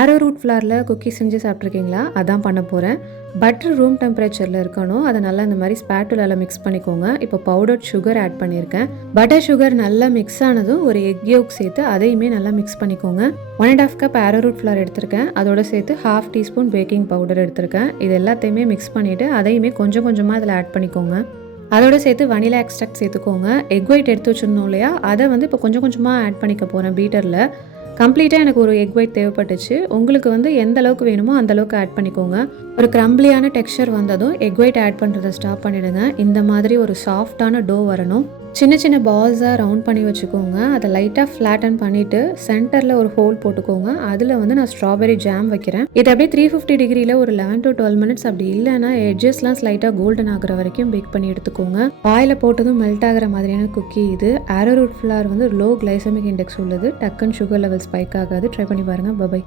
ஆரோ root ஃப்ளாரில் cookies செஞ்சு சாப்பிட்ருக்கீங்களா? அதான் பண்ண போகிறேன். பட்டர் ரூம் டெம்பரேச்சரில் இருக்கணும். அதை நல்லா இந்த மாதிரி ஸ்பேட்டுலால மிக்ஸ் பண்ணிக்கோங்க. இப்போ பவுடர் சுகர் ஆட் பண்ணியிருக்கேன். பட்டர் சுகர் நல்லா மிக்ஸ் ஆனதும் ஒரு எக் யோக் சேர்த்து அதையுமே நல்லா மிக்ஸ் பண்ணிக்கோங்க. 1.5 கப் ஆரோ ரூட் ஃப்ளார் எடுத்திருக்கேன். அதோட சேர்த்து 1/2 டீஸ்பூன் பேக்கிங் பவுடர் எடுத்திருக்கேன். இது எல்லாத்தையுமே மிக்ஸ் பண்ணிவிட்டு அதையுமே கொஞ்சம் கொஞ்சமாக அதில் ஆட் பண்ணிக்கோங்க. அதோட சேர்த்து வனிலா எக்ஸ்ட்ராக்ட் சேர்த்துக்கோங்க. எக் ஒயிட் எடுத்து வச்சுருந்தோம் இல்லையா, அதை இப்போ கொஞ்சம் கொஞ்சமாக ஆட் பண்ணிக்க போகிறேன் பீட்டரில். கம்ப்ளீட்டாக எனக்கு ஒரு எக் ஒயிட் தேவைப்பட்டுச்சு. உங்களுக்கு எந்த அளவுக்கு வேணுமோ அந்த அளவுக்கு ஆட் பண்ணிக்கோங்க. ஒரு க்ரம்பிளியான டெக்ஸ்சர் வந்ததும் எக் ஒயிட் ஆட் பண்ணுறதை ஸ்டாப் பண்ணிவிடுங்க. இந்த மாதிரி ஒரு சாஃப்டான டோ வரணும். சின்ன சின்ன பால்ஸாக ரவுண்ட் பண்ணி வச்சுக்கோங்க. அதை லைட்டாக ஃப்ளாட்டன் பண்ணிவிட்டு சென்டரில் ஒரு ஹோல் போட்டுக்கோங்க. அதில் நான் ஸ்ட்ராபெரி ஜாம் வைக்கிறேன். இது அப்படியே 350 டிகிரியில் ஒரு 11 to 12 மினிட்ஸ், அப்படி இல்லைன்னா எட்ஜஸ்லாம் ஸ்லைட்டாக கோல்டன் ஆகிற வரைக்கும் பேக் பண்ணி எடுத்துக்கோங்க. ஆயிலில் போட்டதும் மெல்ட் ஆகிற மாதிரியான குக்கி இது. Arrowroot flour low glycemic index உள்ளது. டக்குன்னு சுகர் லெவல் ஸ்பைக் ஆகாது. ட்ரை பண்ணி பாருங்கள். பை.